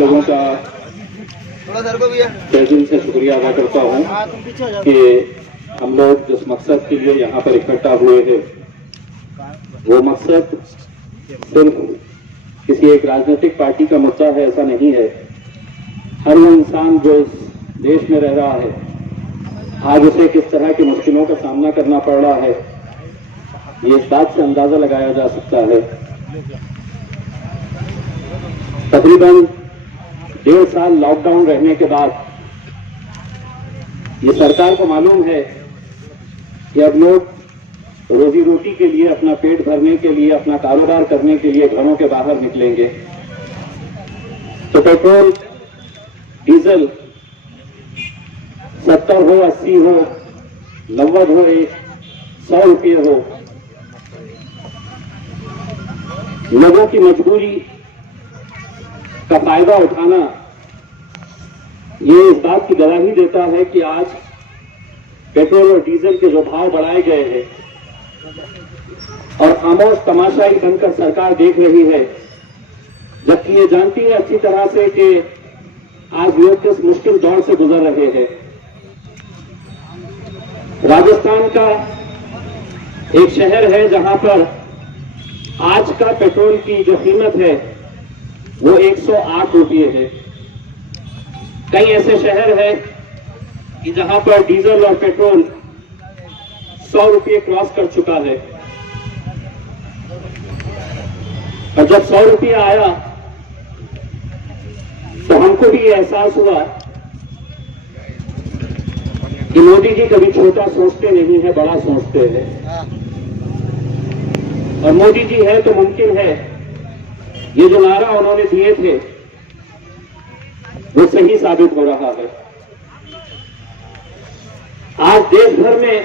लोगों का तहे दिल से शुक्रिया अदा करता हूं कि हम लोग जिस मकसद के लिए यहाँ पर इकट्ठा हुए हैं वो मकसद सिर्फ किसी एक राजनीतिक पार्टी का मुद्दा है, ऐसा नहीं है। हर वो इंसान जो इस देश में रह रहा है, आज उसे किस तरह की मुश्किलों का सामना करना पड़ रहा है, ये इस बात से अंदाजा लगाया जा सकता है। तकरीबन 1.5 साल लॉकडाउन रहने के बाद ये सरकार को मालूम है कि अब लोग रोजी रोटी के लिए, अपना पेट भरने के लिए, अपना कारोबार करने के लिए घरों के बाहर निकलेंगे। तो पेट्रोल डीजल 70 हो, 80 हो, 90 हो, 100 रुपये हो, लोगों की मजबूरी का फायदा उठाना ये इस बात की गवाही देता है कि आज पेट्रोल और डीजल के जो भाव बढ़ाए गए हैं और खामोश तमाशाई बनकर सरकार देख रही है, जबकि ये जानती है अच्छी तरह से कि आज लोग किस मुश्किल दौर से गुजर रहे हैं। राजस्थान का एक शहर है जहां पर आज का पेट्रोल की जो कीमत है वो 108 रुपये है। कई ऐसे शहर हैं कि जहां पर डीजल और पेट्रोल 100 रुपये क्रॉस कर चुका है। और जब 100 रुपये आया तो हमको भी ये एहसास हुआ कि मोदी जी कभी छोटा सोचते नहीं है, बड़ा सोचते हैं। और मोदी जी है तो मुमकिन है ये जो नारा उन्होंने दिए थे वो सही साबित हो रहा है। आज देश भर में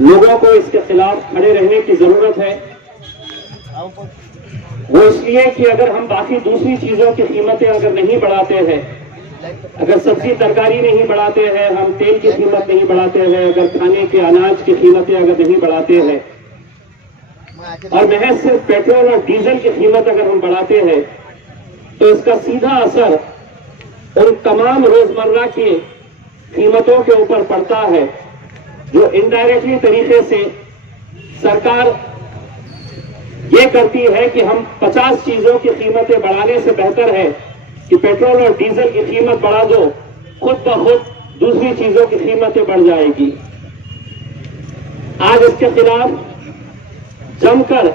लोगों को इसके खिलाफ खड़े रहने की जरूरत है। वो इसलिए कि अगर हम बाकी दूसरी चीजों की कीमतें अगर नहीं बढ़ाते हैं, अगर सब्जी तरकारी नहीं बढ़ाते हैं, हम तेल की कीमत नहीं बढ़ाते हैं, अगर खाने के अनाज की कीमतें अगर नहीं बढ़ाते हैं और महज सिर्फ पेट्रोल और डीजल की कीमत अगर हम बढ़ाते हैं तो इसका सीधा असर उन तमाम रोजमर्रा की कीमतों के ऊपर पड़ता है जो इनडायरेक्टली तरीके से सरकार ये करती है कि हम 50 चीजों की कीमतें बढ़ाने से बेहतर है कि पेट्रोल और डीजल की कीमत बढ़ा दो, खुद ब खुद दूसरी चीजों की कीमतें बढ़ जाएगी। आज इसके खिलाफ जमकर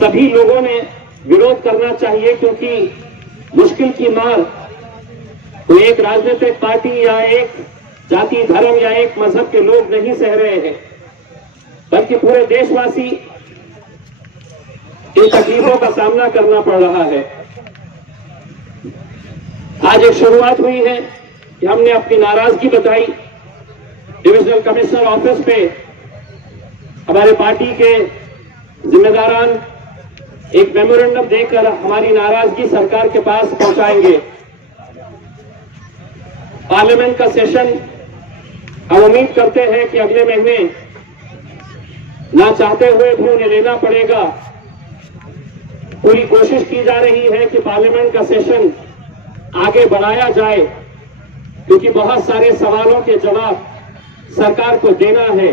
सभी लोगों ने विरोध करना चाहिए, क्योंकि मुश्किल की मार कोई एक राजनीतिक पार्टी या एक जाति, धर्म या एक मजहब के लोग नहीं सह रहे हैं, बल्कि पूरे देशवासी इन तकलीफों का सामना करना पड़ रहा है। आज एक शुरुआत हुई है कि हमने अपनी नाराजगी बताई डिविजनल कमिश्नर ऑफिस पे। हमारे पार्टी के जिम्मेदारान एक मेमोरेंडम देकर हमारी नाराजगी सरकार के पास पहुंचाएंगे। पार्लियामेंट का सेशन हम उम्मीद करते हैं कि अगले महीने ना चाहते हुए भी उन्हें लेना पड़ेगा। पूरी कोशिश की जा रही है कि पार्लियामेंट का सेशन आगे बढ़ाया जाए, क्योंकि बहुत सारे सवालों के जवाब सरकार को देना है।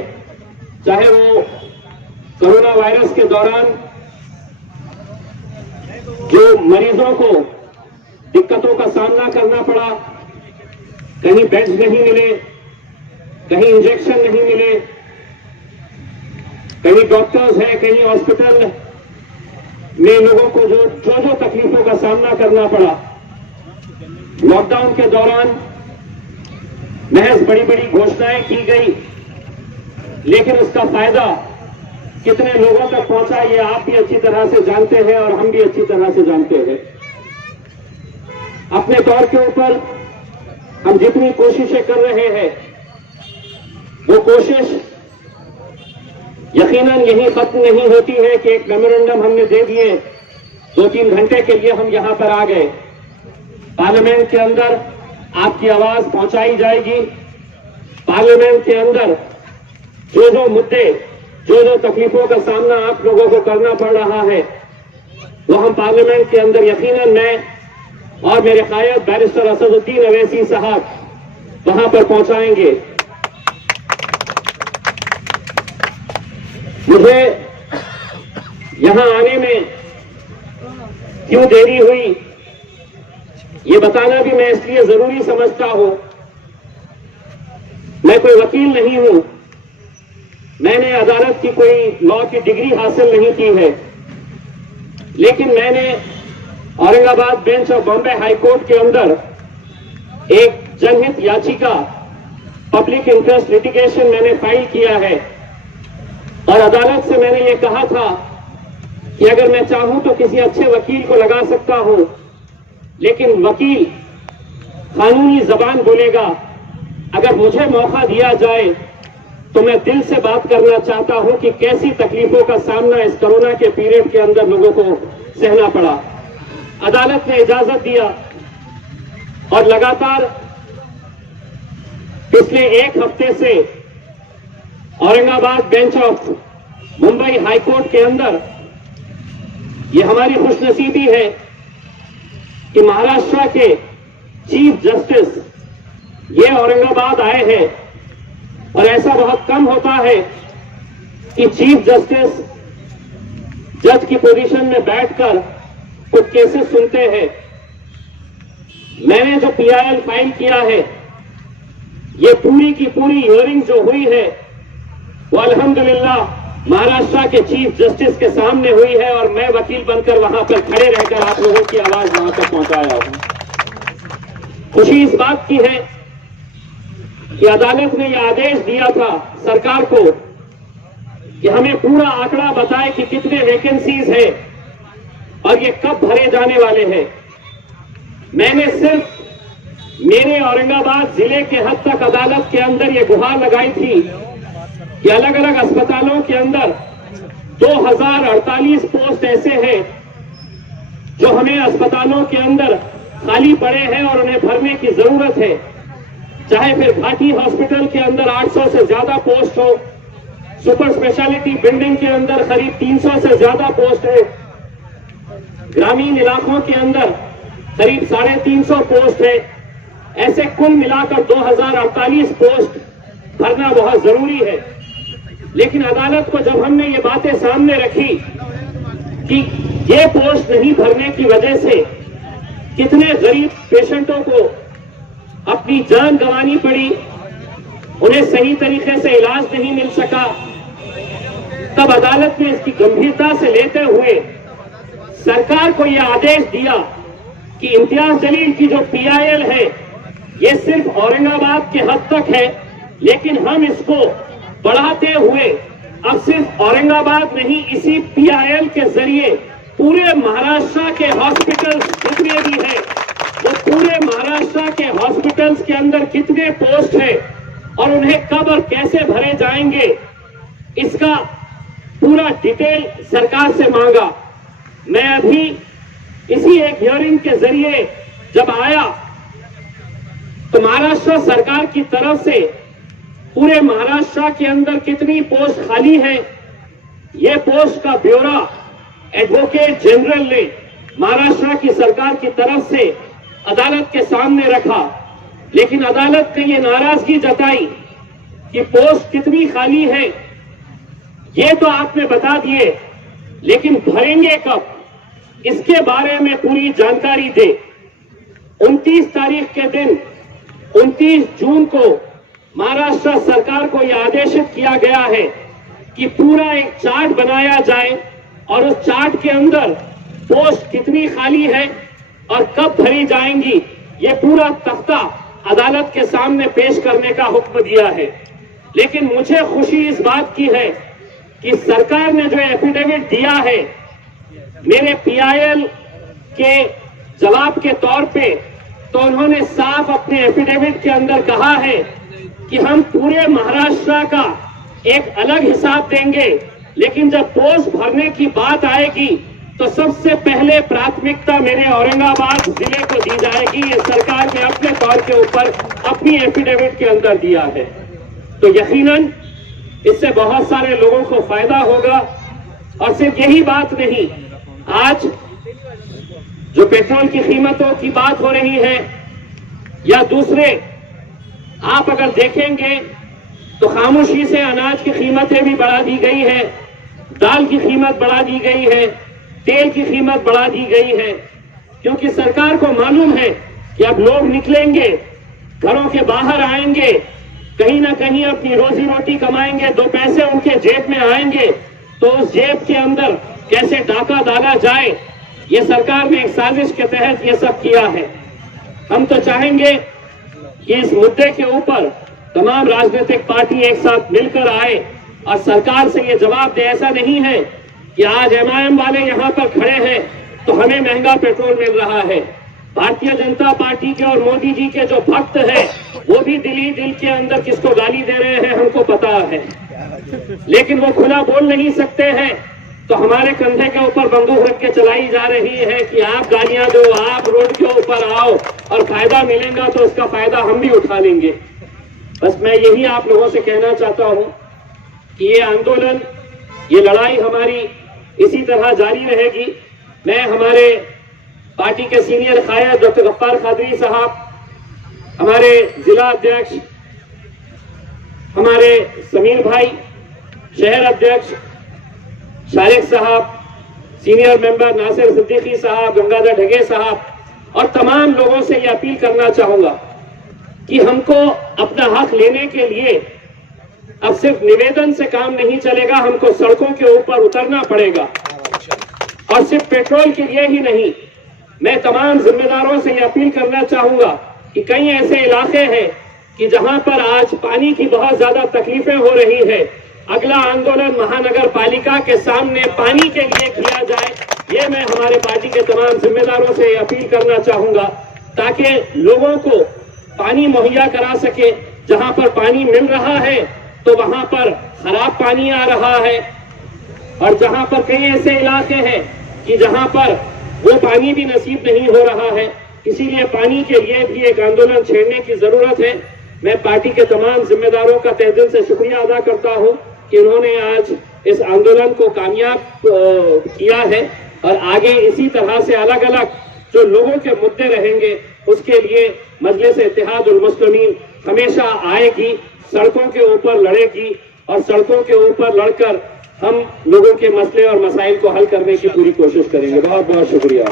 चाहे वो कोरोना वायरस के दौरान जो मरीजों को दिक्कतों का सामना करना पड़ा, कहीं बेड्स नहीं मिले, कहीं इंजेक्शन नहीं मिले, कहीं डॉक्टर्स हैं, कहीं हॉस्पिटल में लोगों को जो तकलीफों का सामना करना पड़ा। लॉकडाउन के दौरान महज बड़ी बड़ी घोषणाएं की गई, लेकिन उसका फायदा कितने लोगों तक पहुंचा ये आप भी अच्छी तरह से जानते हैं और हम भी अच्छी तरह से जानते हैं। अपने तौर के ऊपर हम जितनी कोशिशें कर रहे हैं वो कोशिश यकीनन यही खत्म नहीं होती है कि एक मेमोरेंडम हमने दे दिए, 2-3 घंटे के लिए हम यहां पर आ गए। पार्लियामेंट के अंदर आपकी आवाज पहुंचाई जाएगी। पार्लियामेंट के अंदर जो मुद्दे, जो तकलीफों का सामना आप लोगों को करना पड़ रहा है, वो हम पार्लियामेंट के अंदर यकीनन मैं और मेरे कायद बैरिस्टर असदुद्दीन अवैसी साहब वहां पर पहुंचाएंगे। मुझे यहां आने में क्यों देरी हुई ये बताना भी मैं इसलिए जरूरी समझता हूं। मैं कोई वकील नहीं हूं, मैंने अदालत की कोई लॉ की डिग्री हासिल नहीं की है, लेकिन मैंने Aurangabad bench of Bombay high court के अंदर एक जनहित याचिका पब्लिक इंटरेस्ट लिटिगेशन मैंने फाइल किया है और अदालत से मैंने ये कहा था कि अगर मैं चाहूं तो किसी अच्छे वकील को लगा सकता हूं, लेकिन वकील कानूनी जबान बोलेगा। अगर मुझे मौका दिया जाए तो मैं दिल से बात करना चाहता हूं कि कैसी तकलीफों का सामना इस कोरोना के पीरियड के अंदर लोगों को सहना पड़ा। अदालत ने इजाजत दिया और लगातार पिछले एक हफ्ते से Aurangabad bench of Mumbai high court के अंदर ये हमारी खुशनसीबी है कि महाराष्ट्र के चीफ जस्टिस ये औरंगाबाद आए हैं और ऐसा बहुत कम होता है कि चीफ जस्टिस जज की पोजीशन में बैठकर कुछ केसेस सुनते हैं। मैंने जो पीआईएल फाइल किया है, ये पूरी की पूरी हियरिंग जो हुई है वो अल्हम्दुलिल्लाह महाराष्ट्र के चीफ जस्टिस के सामने हुई है और मैं वकील बनकर वहां पर खड़े रहकर आप लोगों की आवाज वहां तक पहुंचाया हूं। खुशी इस बात की है कि अदालत ने यह आदेश दिया था सरकार को कि हमें पूरा आंकड़ा बताए कि कितने वैकेंसीज है और ये कब भरे जाने वाले हैं। मैंने सिर्फ मेरे औरंगाबाद जिले के हद तक अदालत के अंदर ये गुहार लगाई थी कि अलग अलग अस्पतालों के अंदर 2048 पोस्ट ऐसे हैं जो हमें अस्पतालों के अंदर खाली पड़े हैं और उन्हें भरने की जरूरत है। चाहे फिर घाटी हॉस्पिटल के अंदर 800 से ज्यादा पोस्ट हो, सुपर स्पेशलिटी बिल्डिंग के अंदर करीब 300 से ज्यादा पोस्ट है, ग्रामीण इलाकों के अंदर करीब 350 पोस्ट है। ऐसे कुल मिलाकर 2048 पोस्ट भरना बहुत जरूरी है। लेकिन अदालत को जब हमने ये बातें सामने रखी कि ये पोस्ट नहीं भरने की वजह से कितने गरीब पेशेंटों को अपनी जान गंवानी पड़ी, उन्हें सही तरीके से इलाज नहीं मिल सका, तब अदालत ने इसकी गंभीरता से लेते हुए सरकार को यह आदेश दिया कि इम्तियाज जलील की जो पीआईएल है ये सिर्फ औरंगाबाद के हद तक है, लेकिन हम इसको बढ़ाते हुए अब सिर्फ औरंगाबाद नहीं, इसी पीआईएल के जरिए पूरे महाराष्ट्र के हॉस्पिटल्स जितने भी हैं वो पूरे महाराष्ट्र के हॉस्पिटल्स के अंदर कितने पोस्ट है और उन्हें कब और कैसे भरे जाएंगे, इसका पूरा डिटेल सरकार से मांगा। मैं अभी इसी एक हियरिंग के जरिए जब आया तो महाराष्ट्र सरकार की तरफ से पूरे महाराष्ट्र के अंदर कितनी पोस्ट खाली है ये पोस्ट का ब्यौरा एडवोकेट जनरल ने महाराष्ट्र की सरकार की तरफ से अदालत के सामने रखा। लेकिन अदालत ने ये नाराजगी जताई कि पोस्ट कितनी खाली है ये तो आपने बता दिए, लेकिन भरेंगे कब इसके बारे में पूरी जानकारी दे। 29 तारीख के दिन 29 जून को महाराष्ट्र सरकार को यह आदेशित किया गया है कि पूरा एक चार्ट बनाया जाए और उस चार्ट के अंदर पोस्ट कितनी खाली है और कब भरी जाएंगी ये पूरा तख्ता अदालत के सामने पेश करने का हुक्म दिया है। लेकिन मुझे खुशी इस बात की है कि सरकार ने जो एफिडेविट दिया है मेरे पीआईएल के जवाब के तौर पे, तो उन्होंने साफ अपने एफिडेविट के अंदर कहा है कि हम पूरे महाराष्ट्र का एक अलग हिसाब देंगे, लेकिन जब पोस्ट भरने की बात आएगी तो सबसे पहले प्राथमिकता मेरे औरंगाबाद जिले को दी जाएगी। ये सरकार ने अपने तौर के ऊपर अपनी एफिडेविट के अंदर दिया है। तो यकीनन इससे बहुत सारे लोगों को फायदा होगा। और सिर्फ यही बात नहीं, आज जो पेट्रोल की कीमतों की बात हो रही है या दूसरे, आप अगर देखेंगे तो खामोशी से अनाज की कीमतें भी बढ़ा दी गई है, दाल की कीमत बढ़ा दी गई है, तेल की कीमत बढ़ा दी गई है, क्योंकि सरकार को मालूम है कि अब लोग निकलेंगे, घरों के बाहर आएंगे, कहीं ना कहीं अपनी रोजी रोटी कमाएंगे, 2 पैसे उनके जेब में आएंगे, तो उस जेब के अंदर कैसे डाका डाला जाए, ये सरकार ने एक साजिश के तहत ये सब किया है। हम तो चाहेंगे कि इस मुद्दे के ऊपर तमाम राजनीतिक पार्टी एक साथ मिलकर आए और सरकार से ये जवाब दे। ऐसा नहीं है कि आज एमआईएम वाले यहाँ पर खड़े हैं तो हमें महंगा पेट्रोल मिल रहा है। भारतीय जनता पार्टी के और मोदी जी के जो भक्त हैं वो भी दिल के अंदर किसको गाली दे रहे हैं हमको पता है, लेकिन वो खुला बोल नहीं सकते हैं, तो हमारे कंधे के ऊपर बंदूक रख के चलाई जा रही है कि आप गालियां दो, आप रोड के ऊपर आओ और फायदा मिलेगा तो उसका फायदा हम भी उठा लेंगे। बस मैं यही आप लोगों से कहना चाहता हूं कि ये आंदोलन, ये लड़ाई हमारी इसी तरह जारी रहेगी। मैं हमारे पार्टी के सीनियर कायद डॉक्टर गफ्फार कादरी साहब, हमारे जिला अध्यक्ष हमारे समीर भाई, शहर अध्यक्ष शारिक साहब, सीनियर मेंबर नासिर सिद्दीकी साहब, गंगाधर ढगे साहब और तमाम लोगों से यह अपील करना चाहूंगा कि हमको अपना हक लेने के लिए अब सिर्फ निवेदन से काम नहीं चलेगा, हमको सड़कों के ऊपर उतरना पड़ेगा। और सिर्फ पेट्रोल के लिए ही नहीं, मैं तमाम जिम्मेदारों से यह अपील करना चाहूंगा कि कई ऐसे इलाके हैं कि जहां पर आज पानी की बहुत ज्यादा तकलीफें हो रही है। अगला आंदोलन महानगर पालिका के सामने पानी के लिए किया जाए, ये मैं हमारे पार्टी के तमाम जिम्मेदारों से अपील करना चाहूंगा, ताकि लोगों को पानी मुहैया करा सके। जहां पर पानी मिल रहा है तो वहां पर खराब पानी आ रहा है, और जहां पर कई ऐसे इलाके हैं कि जहां पर वो पानी भी नसीब नहीं हो रहा है, इसीलिए पानी के लिए भी एक आंदोलन छेड़ने की जरूरत है। मैं पार्टी के तमाम जिम्मेदारों का तहे दिल से शुक्रिया अदा करता हूं कि उन्होंने आज इस आंदोलन को कामयाब किया है, और आगे इसी तरह से अलग अलग जो लोगों के मुद्दे रहेंगे उसके लिए मजलिस इत्तेहादुल मुस्लिमीन हमेशा आएगी, सड़कों के ऊपर लड़ेगी, और सड़कों के ऊपर लड़कर हम लोगों के मसले और मसाइल को हल करने की पूरी कोशिश करेंगे। बहुत बहुत शुक्रिया।